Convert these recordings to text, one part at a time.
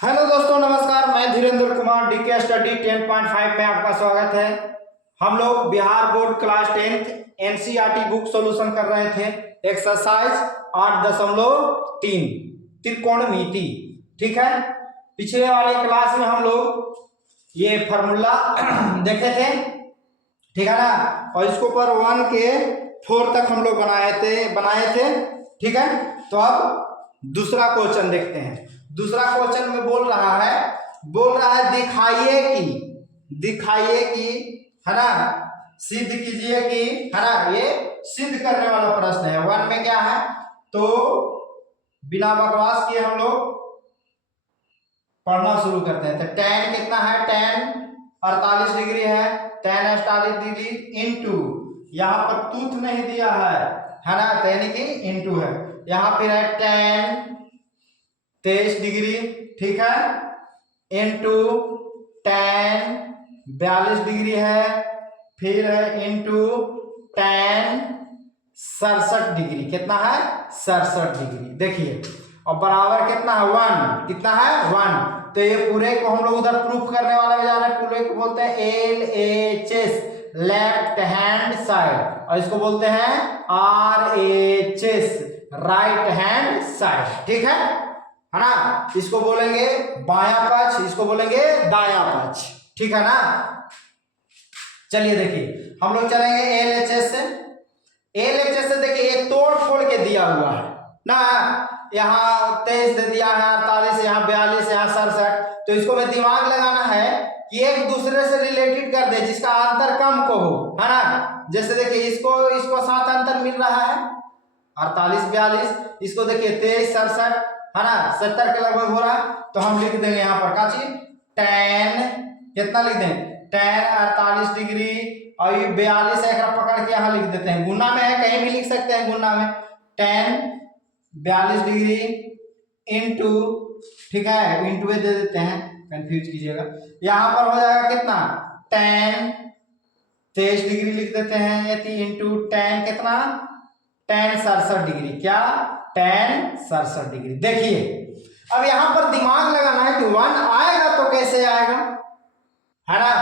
Hello दोस्तों, नमस्कार। मैं धीरेन्द्र कुमार डीके स्टडी 10.5 में आपका स्वागत है। हम लोग Bihar board class 10th NCERT book solution कर रहे थे। एक्सरसाइज 8.3 त्रिकोणमिति। ठीक है, पिछले वाले क्लास में हम लोग ये फार्मूला देखे थे, ठीक है ना। और इसको पर 1 के 4 तक हम लोग बनाए थे। ठीक है, तो अब दूसरा क्वेश्चन देखते हैं। दूसरा क्वेश्चन में बोल रहा है दिखाइए कि है ना, सिद्ध कीजिए कि है ना, ये सिद्ध करने वाला प्रश्न है। 1 में क्या है, तो बिना बकवास किए हम लोग पढ़ना शुरू करते हैं। तो tan कितना है, tan 48 डिग्री है। tan 48 डिग्री इंटू, यहाँ पर तूथ नहीं दिया है ना, तो यानी कि इंटू है। यहाँ फिर है tan 23 डिग्री, ठीक है, इंटू tan 42 डिग्री है, फिर है इंटू tan 67 डिग्री। कितना है, 67 डिग्री। देखिए, और बराबर कितना है, 1। कितना है, 1। तो ये पूरे को हम लोग उधर प्रूफ करने वाला में जा रहे हैं। पूरे को बोलते हैं LHS, लेफ्ट हैंड साइड, और इसको बोलते हैं RHS, राइट हैंड साइड। ठीक है ना। इसको बोलेंगे बायां पक्ष, इसको बोलेंगे दायां पक्ष। ठीक है ना। चलिए देखिए, हम लोग चलेंगे LHS से। LHS से देखिए, ये तोड़ फोड़ के दिया हुआ है ना। यहाँ 23 दे दिया है, 48, यहाँ 42, यहाँ 67। तो इसको में दिमाग लगाना है कि एक दूसरे से रिलेटेड कर दे जिसका अंतर कम को हो, है ना। जैसे देखिए, इसको 7 अंतर मिल रहा है, 48 42। इसको देखिए 23 67, है ना, 70 के लगभग हो रहा है। तो हम लिख देंगे यहाँ पर का चीज, tan कितना लिख दें, tan 48 डिग्री, और ये 42 है, पकड़ के यहाँ लिख देते हैं। गुना में है, कहीं भी लिख सकते हैं गुना में। tan 42 डिग्री इंटू, ठीक है, इंटू दे देते हैं, कंफ्यूज कीजिएगा। यहाँ पर हो जाएगा कितना, tan 23 डिग्री लिख देते हैं, यदि इंटू tan कितना, tan 67 डिग्री। क्या, tan 67 डिग्री। देखिए, अब यहां पर दिमाग लगाना है कि 1 आएगा तो कैसे आएगा, है ना।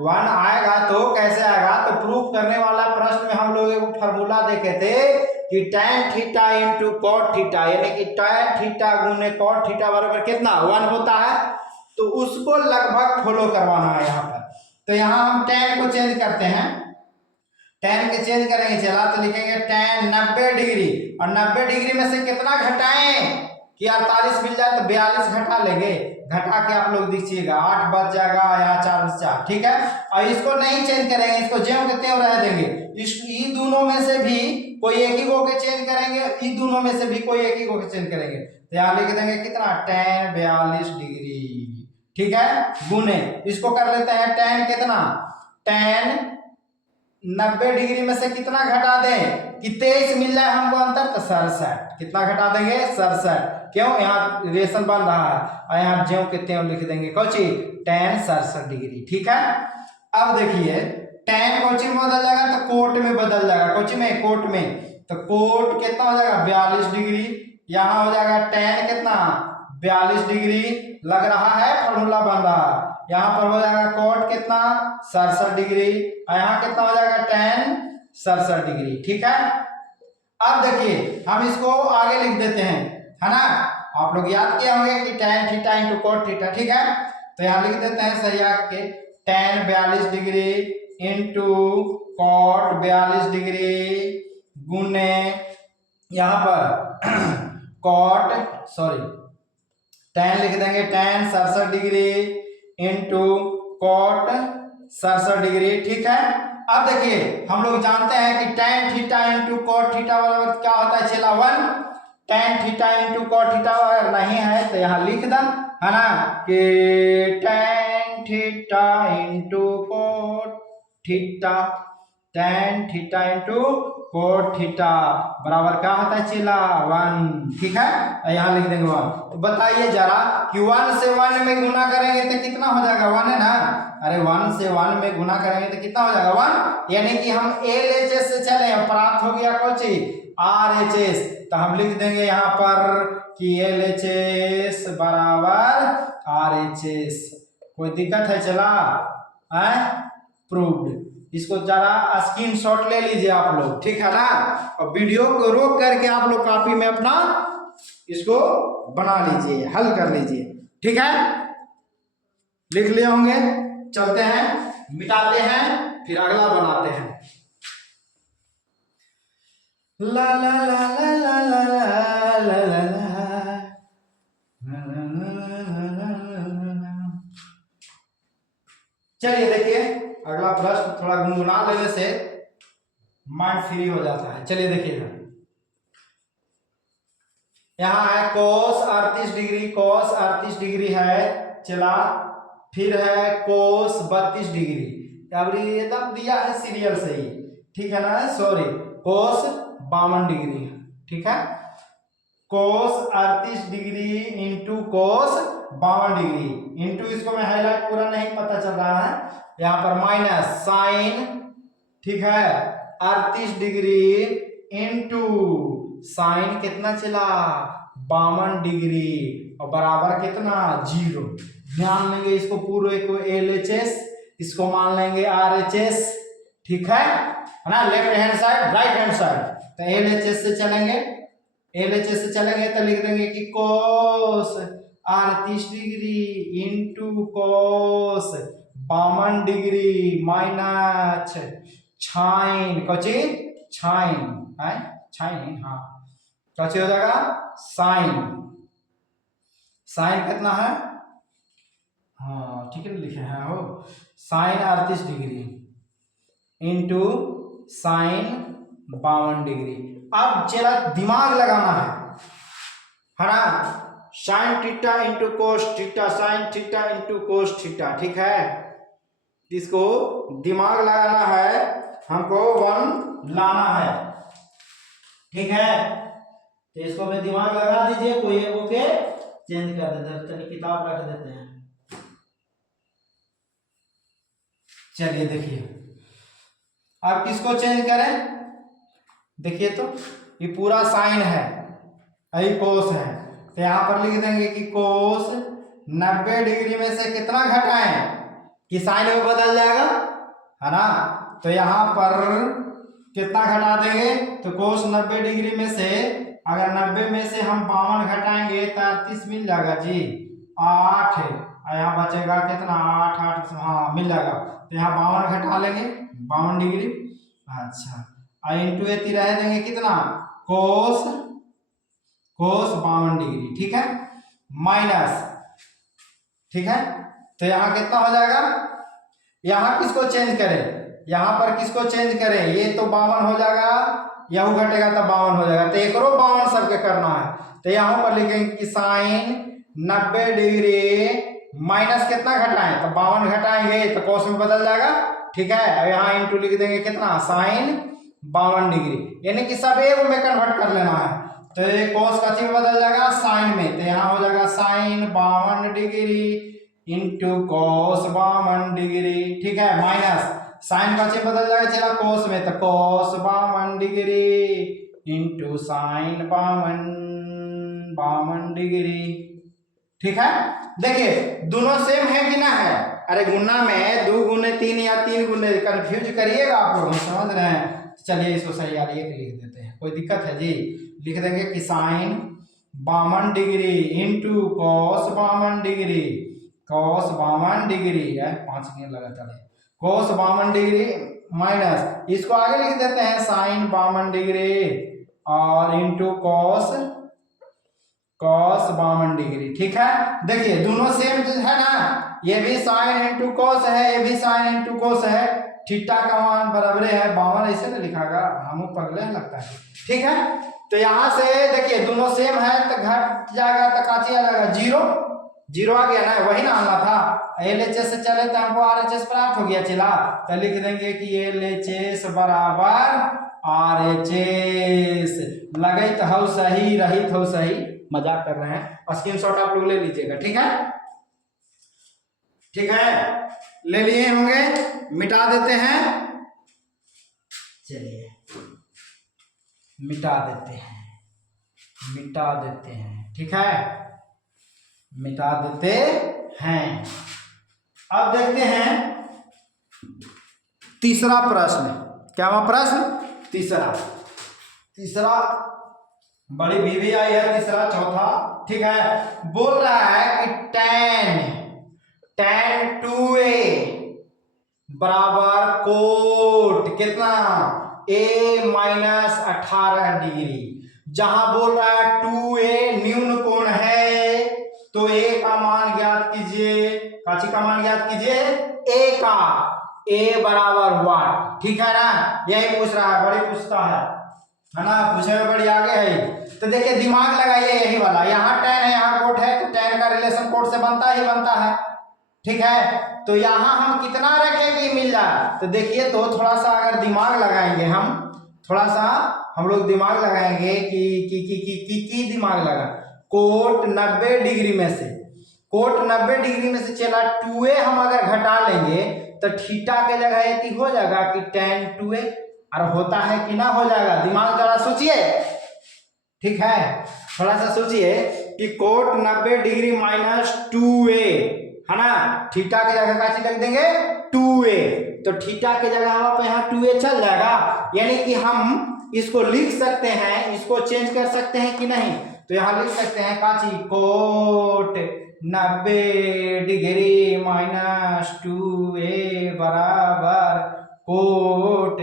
1 आएगा तो कैसे आएगा, तो प्रूफ करने वाला प्रश्न में हम लोग एक फार्मूला देखे थे कि tan theta into cot theta, यानी कि tan थीटा गुने कॉट थीटा बराबर कितना, 1 होता है। तो उसको लगभग फॉलो करवाना है यहाँ पर। तो यहाँ हम tan को चेंज करते हैं, tan के चेंज करेंगे, चला तो लिखेंगे tan 90 डिग्री, और 90 डिग्री में से कितना घटाएं कि 48 मिल जाए, तो 42 घटा लेंगे। घटा के आप लोग दीजिएगा, 8 बच जाएगा, यहाँ 4 बच जाएगा। ठीक है, और इसको नहीं चेंज करेंगे, इसको ज्यों के त्यों रह देंगे। इन दोनों में से भी कोई एक ही को के चेंज करेंगे, इन दोनों में से भी कोई एक ही को के चेंज करेंगे। तो यहाँ लिख देंगे कितना, tan 42 डिग्री, ठीक है, गुने, इसको कर लेते हैं tan कितना, tan 90 डिग्री में से कितना घटा दें कि 23 मिल जाए हमको अंतर, तो 67। कितना घटा देंगे, 67। क्यों, यहाँ रिलेशन बन रहा है, और यहाँ ज्यों के त्यों लिख देंगे कौची, tan 67 डिग्री। ठीक है, अब देखिए tan कौची में बदल जाएगा, तो कोट में बदल जाएगा। कौची में, कोट में। तो कोट कितना हो जाएगा, 42 डिग्री। यहाँ हो जाएगा tan कितना, 42 डिग्री लग रहा है, फार्मूला बन रहा है। यहाँ पर हो जाएगा कोट कितना, 67 डिग्री, और यहाँ कितना हो जाएगा, tan 67 डिग्री। ठीक है, अब देखिए हम इसको आगे लिख देते हैं, है ना। आप लोग याद किए होंगे कि tan theta into cot theta. ठीक है, तो यहाँ लिख देते हैं सही आके, tan 42 degree into coat 42 degree गुने, यहाँ पर कोट tan लिख देंगे, tan 67 degree into coat 67 degree. ठीक है, अब देखिए हम लोग जानते हैं कि tan theta into cot theta बराबर क्या होता है, चला 1। tan theta into cot theta अगर नहीं है तो यहाँ लिख दें, है ना, कि tan theta into cot theta, tan theta into cot theta बराबर क्या होता है चेला 1। ठीक है, यहाँ लिख देंगे 1। तो बताइए जरा कि 1 से 1 में गुना करेंगे तो कितना हो जाएगा 1 है ना। अरे 1 से 1 में गुना करेंगे तो कितना हो जाएगा 1, यानी कि हम LHS से चले, प्राप्त हो गया कौन चीज RHS। तो हम लिख देंगे यहाँ पर कि LHS बराबर RHS। कोई दिक्कत है चला है प्रूव्ड। इसको जरा स्क्रीनशॉट ले लीजिए आप लोग, ठीक है ना। और वीडियो को रोक करके आप लोग कॉपी में अपना इसको बना लीजिए, हल कर लीजिए, ठीक है। लिख लिए होंगे, चलते हैं मिटाते हैं फिर अगला बनाते हैं। ला ला ला ला ला ला ला ला ला। चलिए देखिए अगला प्रश्न, थोड़ा गुनगुना लेने से माइंड फ्री हो जाता है। चलिए देखिएगा, यहाँ है कोस 38 डिग्री, कोस 38 डिग्री है चला, फिर है कोस 32 डिग्री। अब एकदम दिया है सीरियल से ही, ठीक है ना, सॉरी कोस 52 डिग्री, ठीक है। कोस 38 degree into cos 52 degree into, इसको मैं हाईलाइट पूरा नहीं पता चल रहा है, यहाँ पर माइनस साइन, ठीक है 38 डिग्री इंटू साइन कितना चला 52 डिग्री और बराबर कितना 0। ध्यान लेंगे इसको पूरे को LHS, इसको मान लेंगे RHS, ठीक है ना। Left hand side right hand side, तो LHS से चलेंगे, LHS से चलेंगे तो लिख देंगे कि cos 38 degree into cos 52 degree minus sine, कौची साइन है साइन, हाँ कौची हो जाएगा साइन, साइन कितना है, हाँ ठीक है लिखे हैं हो, sine 38 degree into sine 52 degree. अब जरा दिमाग लगाना है ना, sine theta into cos theta, sine theta into cos theta, ठीक है। इसको दिमाग लगाना है, हमको 1 लाना है, ठीक है। तो इसको में दिमाग लगा दीजिए, कोई एक ओके चेंज कर देते हैं, चलिए किताब रख देते हैं। चलिए देखिए अब किसको चेंज करें, देखिए तो ये पूरा साइन है, यही कोस है, तो यहाँ पर लिख देंगे कि कोस 90 डिग्री में से कितना घटाएं कि साइन में बदल जाएगा है ना। तो यहाँ पर कितना घटा देंगे, तो कोस 90 डिग्री में से अगर 90 में से हम 52 घटाएंगे तो 38 मिल जाएगा जी 8, यहाँ बचेगा कितना 8 8, हाँ मिल जाएगा। तो यहाँ 52 घटा लेंगे 52 डिग्री, अच्छा इंटू एती रह देंगे कितना कोस 52 डिग्री, ठीक है माइनस, ठीक है। तो यहाँ कितना हो जाएगा, यहाँ किसको चेंज करें, यहाँ पर किसको चेंज करें, ये तो 52 हो जाएगा, यह घटेगा तो 52 हो जाएगा, तो एक 52 सबके करना है। तो यहाँ पर लिखेंगे कि साइन 90 डिग्री माइनस कितना घटाएं, तो 52 घटाएंगे तो कोस में बदल जाएगा, ठीक है। और यहाँ इंटू लिख देंगे कितना साइन 52 डिग्री, यानी कि सब एक में कन्वर्ट कर लेना है। तो ये कोस का चिन्ह बदल जाएगा साइन में, तो यहाँ हो जाएगा sine 52 degree into cos 52 degree, ठीक है माइनस साइन का चिन्ह बदल जाएगा चला कोस में, तो कोस 52 डिग्री इंटू साइन 52 डिग्री, ठीक है। देखिए दोनों सेम है कि ना है, अरे गुना में 2 गुने 3 या 3 गुने कंफ्यूज करिएगा आप लोग, समझ रहे हैं। चलिए इसको सही यार एक लिख देते हैं, कोई दिक्कत है जी, लिख देंगे कि sine 52 degree into cos 52 degree, cos 52 degree है 5 मिनट लगातार है, कॉस 52 डिग्री माइनस इसको आगे लिख देते हैं साइन 52 डिग्री और इंटू कॉस 52 डिग्री, ठीक है। देखिए दोनों सेम है ना, ये भी साइन इंटू कॉस है, ये भी साइन इंटू कॉस है, थीटा का मान बराबर है 52, ऐसे ना लिखागा, हम पगले लगता है, ठीक है। तो यहाँ से देखिए दोनों सेम है तो घट जाएगा तो काची आ जाएगा 0 आ गया ना, वही ना आना था, LHS से चले तो हमको RHS प्राप्त हो गया चला, तो लिख देंगे कि LHS बराबर RHS। लगे तो हो सही, रही तो सही, मजाक कर रहे हैं। स्क्रीनशॉट आप लोग ले लीजिएगा, ठीक है, ठीक है, ले लिए होंगे, मिटा देते हैं, चलिए मिटा देते हैं, मिटा देते हैं, ठीक है, मिटा देते हैं। अब देखते हैं तीसरा प्रश्न, क्या हुआ प्रश्न तीसरा, तीसरा बड़ी बीवी आई है, तीसरा चौथा, ठीक है। बोल रहा है कि tan 2a बराबर कोट कितना a माइनस 18 डिग्री। जहां बोल रहा है 2a न्यून कोण है, तो a का मान ज्ञात कीजिए, काची का मान ज्ञात कीजिए, a का, a बराबर वाट, ठीक है ना, यही पूछ रहा है, बड़ी पूछता है ना, पूछे में बड़ी आगे है। तो देखिए दिमाग लगाइए यही वाला, यहाँ tan है यहाँ कोट है, तो tan का रिलेशन कोट से बनता ही बनता है, ठीक है। तो यहाँ हम कितना रखें कि मिल जाए, तो देखिए तो थोड़ा सा अगर दिमाग लगाएंगे हम, थोड़ा सा हम लोग दिमाग लगाएंगे कि दिमाग लगा, कोट 90 डिग्री में से, कोट 90 डिग्री में से चला 2a हम अगर घटा लेंगे तो थीटा के जगह ये हो जाएगा कि tan 2a, और होता है कि ना हो जाएगा, दिमाग जरा सोचिए, ठीक है, थोड़ा सा सोचिए कि कोट 90 डिग्री माइनस 2a है ना, थीटा की जगह का लग देंगे 2a, तो थीटा की जगह आप यहाँ 2a चल जाएगा, यानी कि हम इसको लिख सकते हैं, इसको चेंज कर सकते हैं कि नहीं, तो यहाँ लिख सकते हैं काची कोट 90 डिग्री माइनस 2a बराबर कोट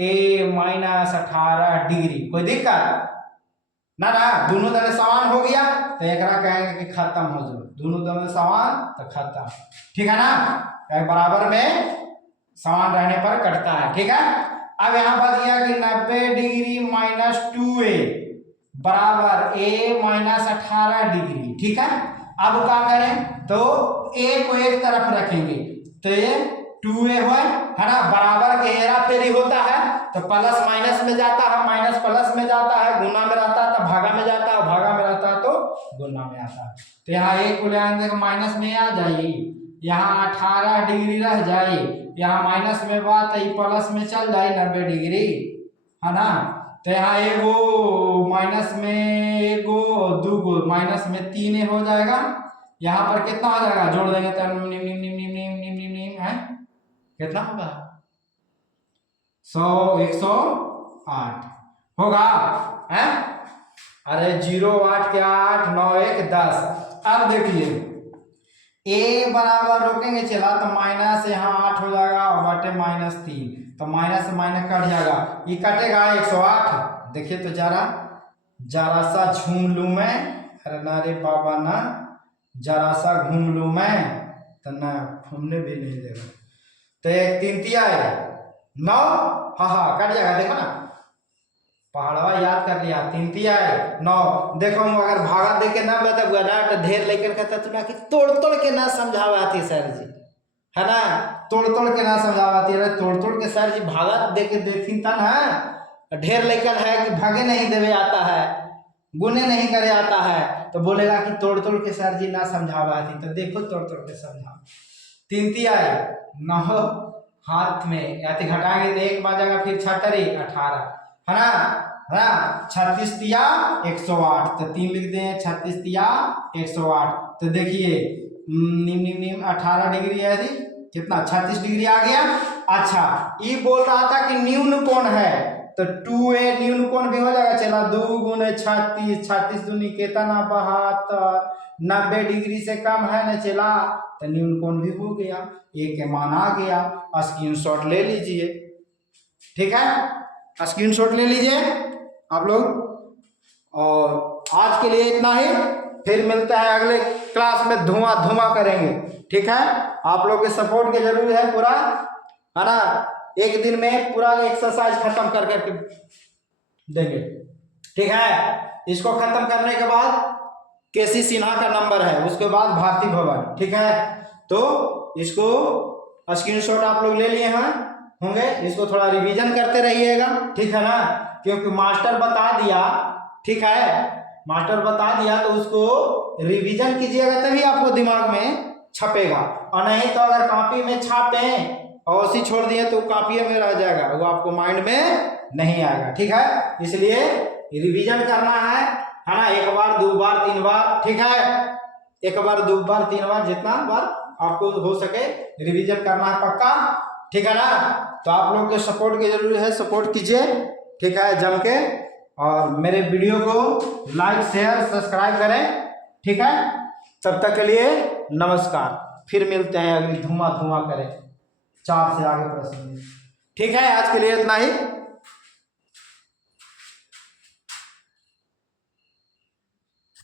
a माइनस 18 डिग्री। कोई दिक्कत ना, दोनों तरह समान हो गया, तो एक कहेंगे कि खत्म हो जाओ, दोनों तरह समान तो खत्म, ठीक है ना, बराबर में समान रहने पर कटता है, ठीक है। अब यहाँ बच गया कि 90 डिग्री माइनस 2a बराबर a माइनस 18 डिग्री, ठीक है। अब क्या करें, तो a को एक तरफ रखेंगे, तो ये 2a है ना, बराबर के हेरा फेरी होता है, तो प्लस माइनस में जाता है, माइनस प्लस में जाता है, गुना में रहता है तो भागा में जाता है, भागा में रहता है तो गुना में आता है। तो यहाँ एक को ले आएंगे माइनस में आ जाएगी, यहाँ 18 डिग्री रह जाए, यहाँ माइनस में बात है, प्लस में चल जाए 90 डिग्री, है ना। तो यहाँ एगो माइनस में एगो दूगो माइनस में 3 हो जाएगा, यहाँ पर कितना हो जाएगा, जोड़ देंगे तो है कितना होगा, 100 108 होगा, है, अरे 0 8 के 8 9 1 10। अब देखिए a बराबर रोकेंगे चला तो माइनस यहाँ 8 हो जाएगा और बटे -3, तो माइनस से माइनस कट जाएगा, ये कटेगा 108। देखिए तो जरा सा झूम लूँ मैं, अरे ना रे बाबा ना, जरा सा घूम लूँ मैं, तो ना घूमने भी नहीं देगा, तो 1 3 तिया 9, हाँ कट जाएगा, देखो ना पहाड़वा याद कर लिया, 3 तिया 9, देखो अगर भागा दे के ना बता हुआ ना, तो ढेर लेकर कहता तू ना कि तोड़ के ना समझावा थी सर जी, है ना, तोड़ के ना समझावा थी, अरे तोड़ के सर जी भागा दे के देती था ना, ढेर लेकर है कि भागे नहीं देवे आता है, गुने नहीं करे आता है, तो बोलेगा कि तोड़ के सर जी ना समझावा थी, तो देखो तोड़ के समझा, 3 तिया 9 हाथ में या तो घटाएंगे तो 1 बचेगा, फिर 6 18 है ना 36 तिया 108, तो 3 लिख दें, 36 तिया 108, तो देखिए 18 डिग्री है जी, कितना 36 डिग्री आ गया। अच्छा ये बोल रहा था कि न्यून कोण है, तो 2a न्यून कोण भी हो जाएगा, चला 2 × 36, 36 दूनी कितना 72, 90 डिग्री से कम है ना चला, तो न्यून कोण भी हो गया, a के मान आ गया, स्क्रीनशॉट ले लीजिए, ठीक है, स्क्रीनशॉट ले लीजिए आप लोग। और आज के लिए इतना ही, फिर मिलता है अगले क्लास में, धुआं करेंगे, ठीक है। आप लोग के सपोर्ट की जरूरी है पूरा, है ना, एक दिन में पूरा एक्सरसाइज खत्म करके देंगे, ठीक है। इसको खत्म करने के बाद केसी सिन्हा का नंबर है, उसके बाद भारती भवन, ठीक है। तो इसको स्क्रीनशॉट आप लोग ले लिए हैं होंगे, इसको थोड़ा रिवीजन करते रहिएगा, ठीक है ना, क्योंकि मास्टर बता दिया, ठीक है, मास्टर बता दिया तो उसको रिवीजन कीजिएगा तभी आपको दिमाग में छपेगा, और नहीं तो अगर कॉपी में छापे और उसी छोड़ दिए तो कॉपी में रह जाएगा, वो आपको माइंड में नहीं आएगा, ठीक है। इसलिए रिवीजन करना है ना, एक बार दो बार तीन बार, ठीक है, एक बार दो बार तीन बार, जितना बार आपको हो सके रिवीजन करना है पक्का, ठीक है ना। तो आप लोग के सपोर्ट की जरूरी है, सपोर्ट कीजिए, ठीक है, जम के, और मेरे वीडियो को लाइक शेयर सब्सक्राइब करें, ठीक है। तब तक के लिए नमस्कार, फिर मिलते हैं, अगली धुआं धुआं करें 4 से आगे प्रश्न, ठीक है। आज के लिए इतना ही।